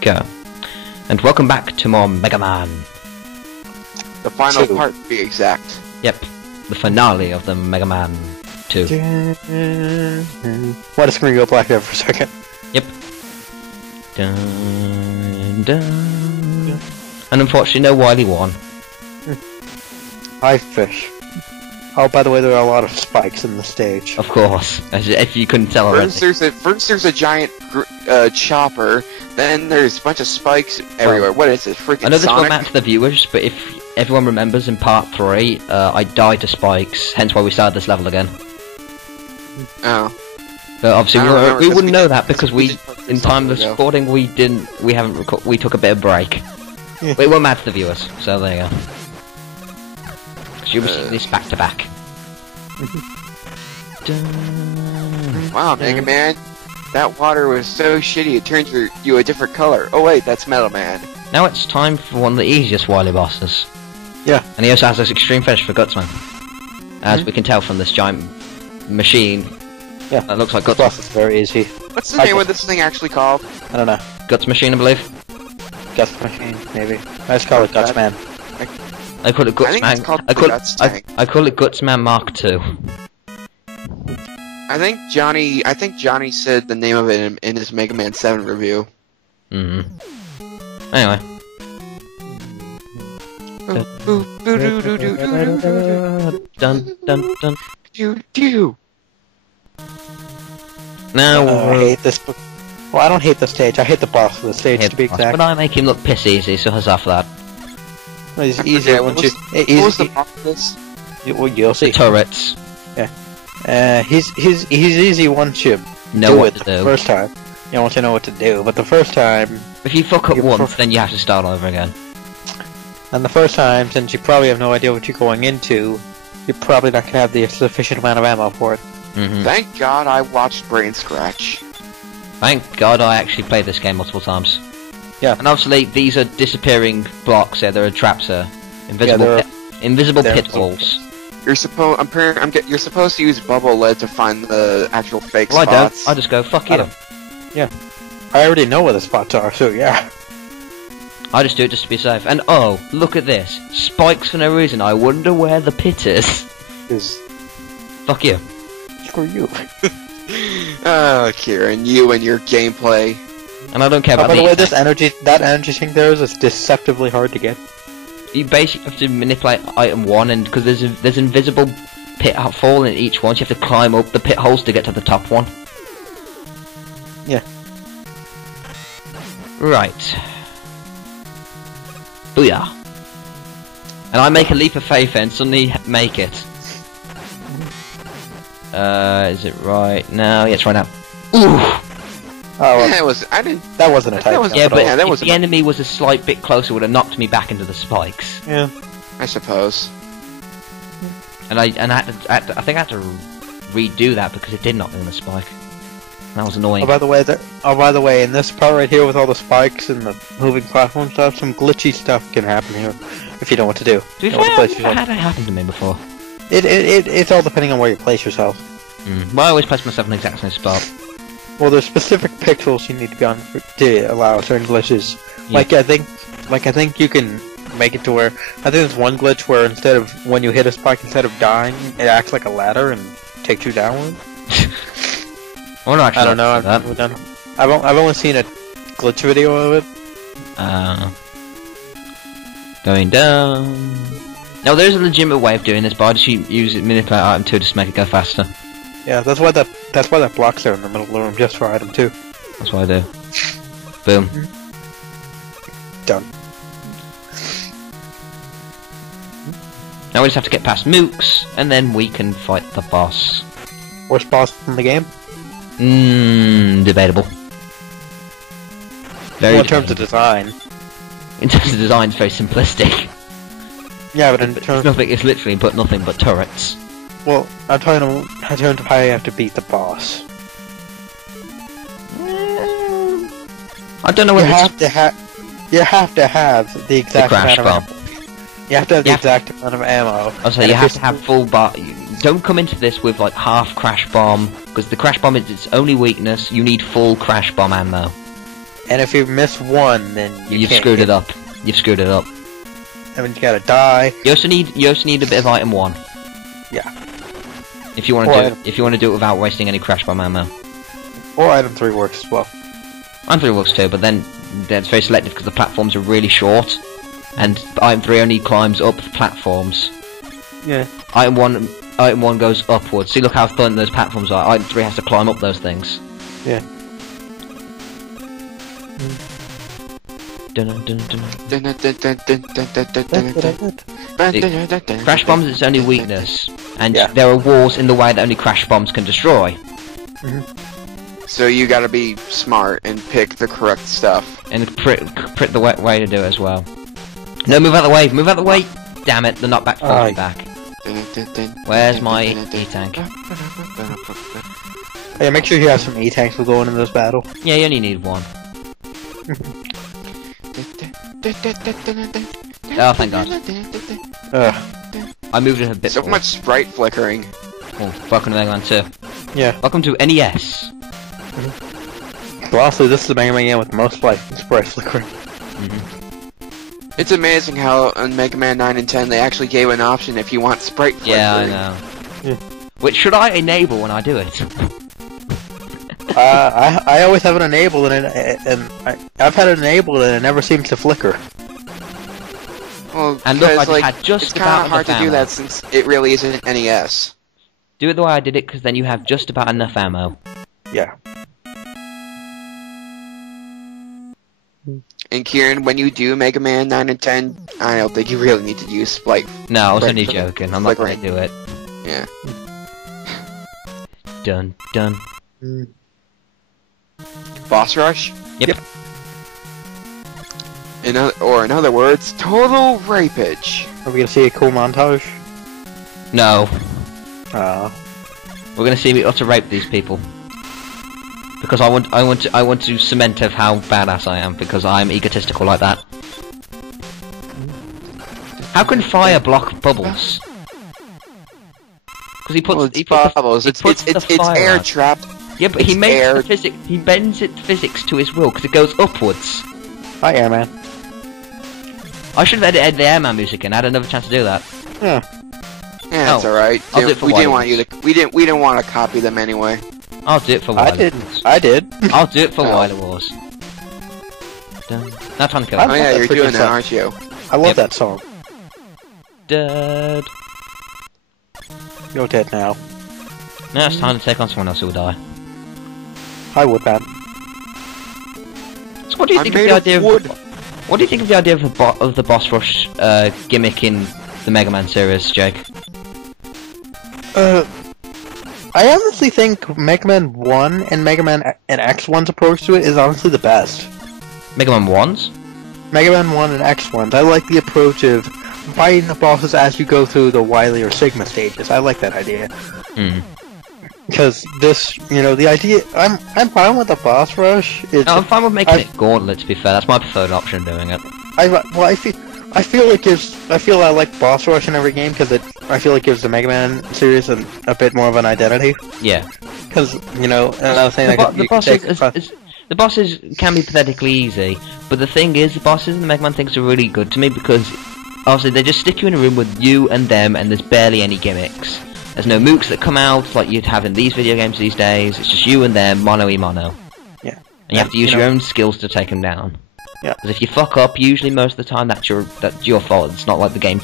Go. And welcome back to more Mega Man. The final 2. part, to be exact. Yep, the finale of the Mega Man 2. Why does screen go black there for a second? Yep. Dun, dun. And unfortunately, no Wily won. I fish. Oh, by the way, there are a lot of spikes in the stage. Of course, as if you couldn't tell already. First there's a giant chopper, then there's a bunch of spikes everywhere. What is this, freaking I know this will Sonic? match the viewers, but if everyone remembers in part 3, I died to spikes, hence why we started this level again. Oh. But obviously we wouldn't know that because we, in time of ago. recording, we took a bit of break. Yeah. But it will match the viewers, so there you go. So you'll be seeing this back to back. Wow, Mega Man, that water was so shitty it turns you a different color. Oh wait, that's Metal Man. Now it's time for one of the easiest Wily bosses. Yeah. And he also has this extreme fetish for Gutsman. As we can tell from this giant machine. Yeah. That looks like This boss Guts. is very easy. What's the name of this thing actually called? I don't know. Guts Machine, I believe. Guts Machine, maybe. I just call it Guts Man. I call it I think Gutsman. it's called the Guts Tank. I call it Gutsman Mark II. I think Johnny said the name of it in his Mega Man 7 review. Anyway. Dun dun dun. Now I hate this. Well, I don't hate the stage. I hate the boss of the stage, to be exact. but I make him look piss easy, so huzzah for that. It's easier once you. What was the boss of this? You'll The see. turrets He's easy once you know do what it to the do. first time. You know what you know what to do, but the first time, If you fuck up You once, prefer- then you have to start over again. since you probably have no idea what you're going into, you're probably not gonna have the sufficient amount of ammo for it. Thank God I watched Brain Scratch. Thank God I actually played this game multiple times. Yeah. And obviously these are disappearing blocks. There are traps there. Invisible, there are- invisible there are pit some- holes. You're supposed to use bubble lead to find the actual fake Well, I don't. spots. I just go fuck I you. don't. I already know where the spots are, so yeah. I just do it just to be safe. And oh, look at this. Spikes for no reason. I wonder where the pit is. Is Fuck you. screw you. Oh, Kieran, you and your gameplay. And I don't care about By the way, these. that energy thing there is deceptively hard to get. You basically have to manipulate item 1, and because there's invisible pitfall in each one, so you have to climb up the pit holes to get to the top one. Yeah. Right. Booyah. And I make a leap of faith and suddenly make it. Is it right now? Yeah, it's right now. Ooh! Oh, well, That was I didn't. that wasn't a type. That was- jump Yeah, at but all. Yeah, that if was the enemy was a slight bit closer, it would have knocked me back into the spikes. Yeah. I suppose. And I think I had to redo that because it did knock me in the spike. That was annoying. Oh, by the way, in this part right here with all the spikes and the moving platform stuff, some glitchy stuff can happen here if you know what to do. To be You know what to fair, place I've yourself. had it happen to me before. It's all depending on where you place yourself. Well, I always place myself in the exact same spot. Well, there's specific pixels you need to be on to allow certain glitches. Yeah. I think you can make it to where I think there's one glitch where instead of when you hit a spike, instead of dying, it acts like a ladder and takes you downward. Well, actually, I don't know. that. I've only seen a glitch video of it. Going down. No, there's a legitimate way of doing this, but I just use it manipulate item 2 just to make it go faster. Yeah, that's why that block's there in the middle of the room just for item 2. That's what I do. Boom. Done. Now we just have to get past Mooks, and then we can fight the boss. Worst boss in the game? Debatable. Very Well, in terms of debatable. design. In terms of design, it's very simplistic. Yeah, but in It's terms nothing. It's literally nothing but turrets. well, I'm talking about in terms of how you have to beat the boss. I don't know You whether it's have to have the exact crash amount of bomb. ammo. You have to have the exact amount of ammo. I'll say And you if have to it's- have full bar. Don't come into this with like half crash bomb, because the crash bomb is its only weakness. You need full crash bomb ammo. And if you miss one, then You've screwed it up. You've screwed it up. I mean, you gotta die. You also need a bit of item 1. Yeah. If you want to do it without wasting any crash bomb ammo. Or item 3 works as well. Item 3 works too, but then it's very selective because the platforms are really short, and item 3 only climbs up the platforms. Yeah. Item 1 goes upwards. See, look how thin those platforms are. Item 3 has to climb up those things. Yeah. Crash bombs is its only weakness, and there are walls in the way that only crash bombs can destroy. So you gotta be smart and pick the correct stuff. And prick the way to do it as well. No, move out the way! Move out the way! Damn it, the knockback falls me back. Where's my E-tank? Yeah, make sure you have some E-tanks for going in this battle. Yeah, you only need 1. Oh, thank God. I moved it a bit So more. much sprite flickering. Oh, welcome to Mega Man 2. Yeah. Welcome to NES. Well, honestly, this is the Mega Man game with the most sprite flickering. It's amazing how on Mega Man 9 and 10 they actually gave an option if you want sprite flickering. Yeah, I know. Yeah. Which should I enable when I do it? I always have it enabled, and I've had it enabled, and it never seems to flicker. Well, And look, I because, like, had just it's about kind of hard enough to do ammo. that since it really isn't NES. Do it the way I did it, because then you have just about enough ammo. Yeah. And Kieran, when you do Mega Man 9 and 10, I don't think you really need to use sprite. No, I was Right. only joking. I'm not going to do it. Yeah. Dun, dun. Boss rush? Yep. In other words, total rapage. Are we gonna see a cool montage? No. Uh, We're going to see me utter rape these people. Because I want to cement of how badass I am, because I'm egotistical like that. How can fire block bubbles? Because he puts Well, it's he puts the- bubbles. he It's puts the fire air out. trapped. Yeah, but he it's makes air. the physics. He bends it physics to his will because it goes upwards. hi, Airman. I should have edited the Airman music and had another chance to do that. Yeah. Yeah, it's Oh, alright. I'll do it for We didn't Wild want you to. We didn't want to copy them anyway. I'll do it for I Wild didn't. Wars. I did. I'll do it for Oh. Wild Wars. Dun. Now time to kill. I Oh love yeah, that you're freaking doing that, song. aren't you? I love Yep. that song. Dead. You're dead now. Now it's time to take on someone else who will die. I would, man. So what do you I'm think of made the of idea wood. What do you think of the idea of the boss rush gimmick in the Mega Man series, Jake? I honestly think Mega Man 1 and Mega Man and X1's approach to it is honestly the best. Mega Man 1's? Mega Man 1 and X1's. I like the approach of fighting the bosses as you go through the Wily or Sigma stages. I like that idea. Hmm. Because this, you know, the idea, I'm fine with the boss rush. It's, No, I'm fine with making it Gauntlet, to be fair. That's my preferred option doing it. I feel I like boss rush in every game because I feel it gives the Mega Man series a bit more of an identity. Yeah. Because, you know, and I was saying The bosses can be pathetically easy, but the thing is, the bosses in the Mega Man things are really good to me because obviously they just stick you in a room with you and them, and there's barely any gimmicks. There's no mooks that come out like you'd have in these video games these days. It's just you and them, mono-y-mono. Yeah. And you have to use your own skills to take them down. Yeah. Because if you fuck up, usually most of the time that's your fault. It's not like the game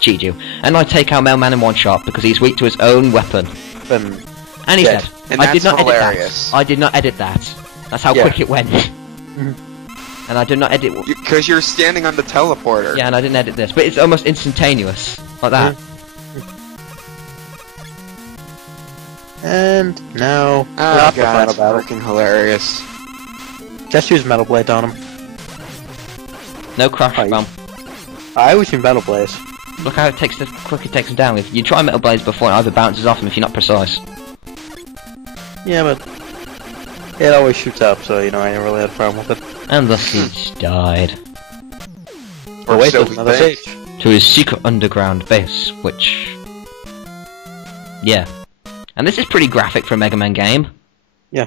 cheat you. And I take out Mailman in one shot because he's weak to his own weapon. Then And he's dead. dead. And I did that's not hilarious. edit that. I did not edit that. That's how Yeah. quick it went. And I did not edit. Because you're standing on the teleporter. Yeah, and I didn't edit this, but it's almost instantaneous, like that. And now, Oh not the god, final it's battle. freaking hilarious. Just use Metal Blade on him. No crash Oh, bomb. I always use Metal Blaze. Look how quick it takes him down. If you try Metal Blades before, it either bounces off him if you're not precise. Yeah, but it always shoots up, so, you know, I never really had a problem with it. And thus he died But wait, so there's we another think. stage. to his secret underground base, which... Yeah. And this is pretty graphic for a Mega Man game. Yeah.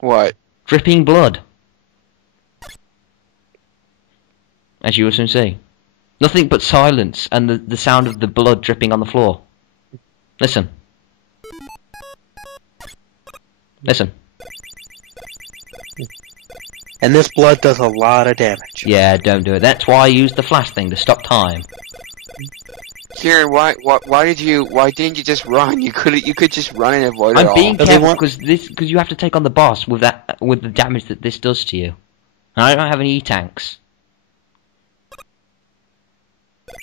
What? Dripping blood. as you will soon see. Nothing but silence and the sound of the blood dripping on the floor. Listen. Listen. And this blood does a lot of damage. Yeah, don't do it. That's why I used the flash thing to stop time. Kieran, why didn't you just run? You could just run and avoid it all. I'm being careful because you have to take on the boss with the damage that this does to you. And I don't have any E-tanks.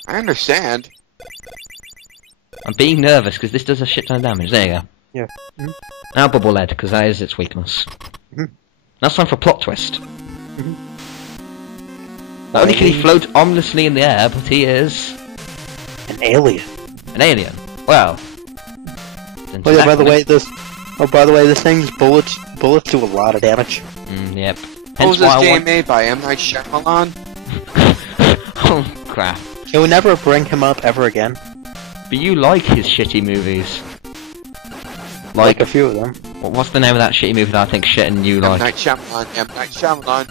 I understand. I'm being nervous because this does a shit ton of damage. There you go. Yeah. Mm-hmm. Now bubble lead because that is its weakness. Mm-hmm. Now it's time for a plot twist. Mm-hmm. Not only can he float ominously in the air, but he is an alien. An alien. Well. Oh yeah, by the way, this thing's bullets do a lot of damage. Yep. What was this game made by M. Night Shyamalan? Oh crap. Can we never bring him up ever again? But you like his shitty movies. Like a few of them. What's the name of that shitty movie that I think shit and you like? M. Night Shyamalan. M. Night Shyamalan.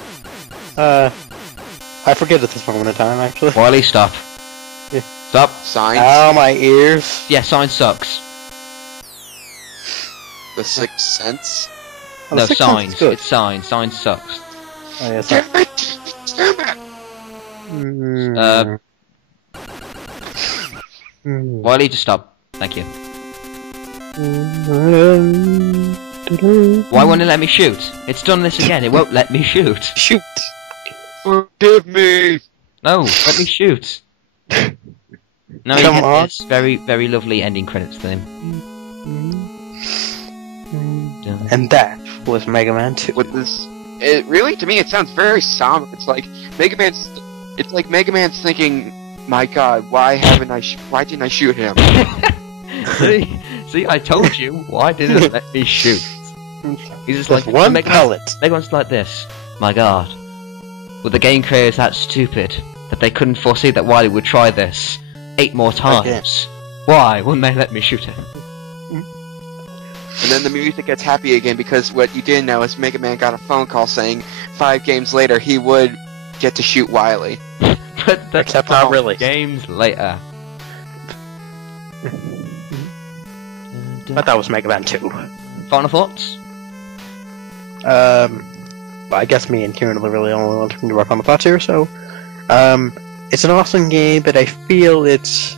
I forget at this moment in time, actually. Wiley, stop. Yeah. Stop. Signs. Ow, my ears. Yeah, Signs sucks. The Sixth Sense. Oh, No, Sixth Signs. Sense is good. It's Signs. Signs sucks. Oh, yeah, Damn it! Damn it! Wiley, just stop. Thank you. Why won't it let me shoot? It's done this again. It won't let me shoot. Shoot. Forgive me! No, let me shoot. Now you Come get on. this very, very lovely ending credits theme. And that was Mega Man 2. With this, really, to me, it sounds very somber. It's like Mega Man's thinking, "My God, why didn't I shoot him?" See, I told you. Why didn't it let me shoot? He's just like one pellet. Mega Man's like this. My God, were the game creators that stupid that they couldn't foresee that Wily would try this 8 more times? Why wouldn't they let me shoot him? And then the music gets happy again because what you didn't know is Mega Man got a phone call saying 5 games later he would get to shoot Wily. But that's Except not really. Games later. But that was Mega Man 2. Final thoughts? Well, I guess me and Kieran are really only want to work on the thoughts here, so... it's an awesome game, but I feel it's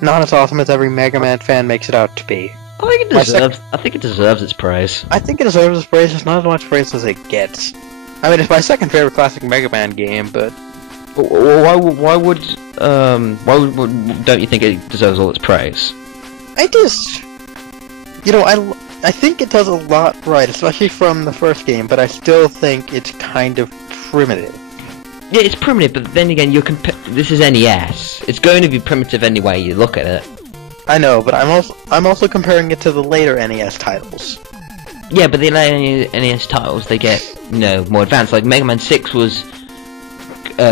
not as awesome as every Mega Man fan makes it out to be. I think it deserves its praise. I think it deserves its praise, it's not as much praise as it gets. I mean, it's my second favorite classic Mega Man game, but... Why would don't you think it deserves all its praise? I just... You know, I think it does a lot right, especially from the first game, but I still think it's kind of primitive. Yeah, it's primitive, but then again, this is NES. It's going to be primitive anyway you look at it. I know, but I'm also comparing it to the later NES titles. Yeah, but the later NES titles, they get, more advanced. Like Mega Man 6 was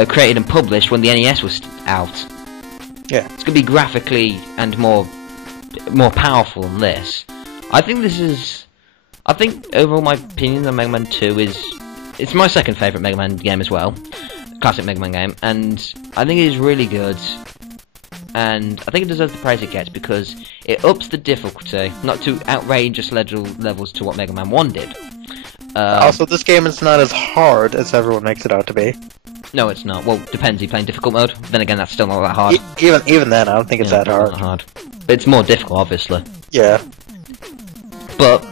created and published when the NES was out. Yeah. It's going to be graphically and more powerful than this. I think overall my opinion on Mega Man 2 it's my second favourite Mega Man game as well. Classic Mega Man game, and I think it is really good. And I think it deserves the praise it gets because it ups the difficulty, not to outrageous levels to what Mega Man 1 did. Also, this game is not as hard as everyone makes it out to be. No, it's not. Well, depends. You playing difficult mode. Then again, that's still not that hard. Even then, I don't think it's that hard. Not hard. But it's more difficult, obviously. Yeah. But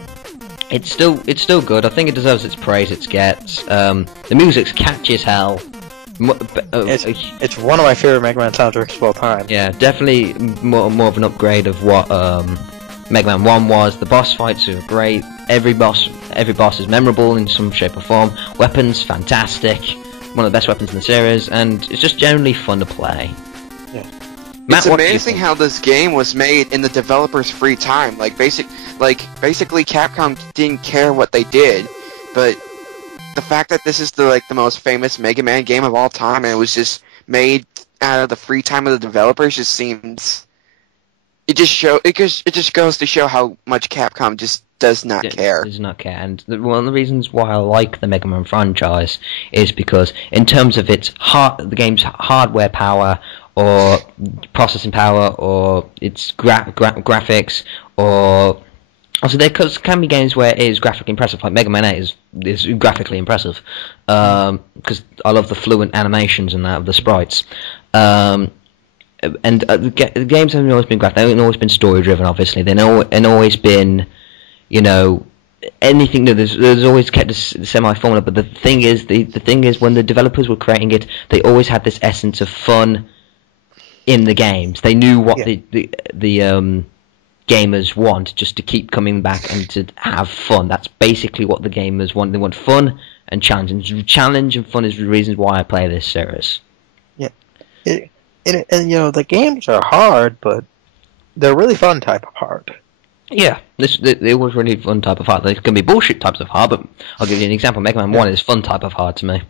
it's still good. I think it deserves its praise it gets. The music's catchy as hell. It's one of my favorite Mega Man soundtracks of all time. Yeah, definitely more of an upgrade of what Mega Man 1 was. The boss fights are great. Every boss is memorable in some shape or form. Weapons, fantastic. One of the best weapons in the series, and it's just generally fun to play. Yeah. It's amazing how this game was made in the developer's free time. Basically Capcom didn't care what they did, but the fact that this is the most famous Mega Man game of all time, and it was just made out of the free time of the developers, just seems it just goes to show how much Capcom just does not care. Does not care, and one of the reasons why I like the Mega Man franchise is because, in terms of the game's hardware power, or processing power, or its graphics, or also there can be games where it is graphically impressive, like Mega Man 8 is graphically impressive, because I love the fluent animations and that of the sprites. And the games haven't always been graphic. They haven't always been story driven. Obviously, they've always been, anything new. There's always kept a semi formula. But the thing is, when the developers were creating it, they always had this essence of fun in the games. They knew what the gamers want, just to keep coming back and to have fun. That's basically what the gamers want. They want fun and challenge. And challenge and fun is the reasons why I play this series. Yeah. And the games are hard, but they're really fun type of hard. Yeah, it was really fun type of hard. There can be bullshit types of hard, but I'll give you an example. Mega Man 1 is fun type of hard to me.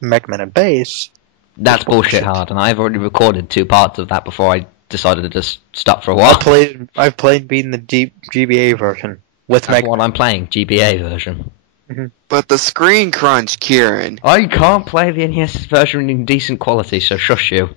Mega Man and Bass. That's bullshit hard, and I've already recorded 2 parts of that before I decided to just stop for a while. I've played beating the GBA version with That's what I'm playing, GBA version. But the screen crunch, Kieran. I can't play the NES version in decent quality, so shush you.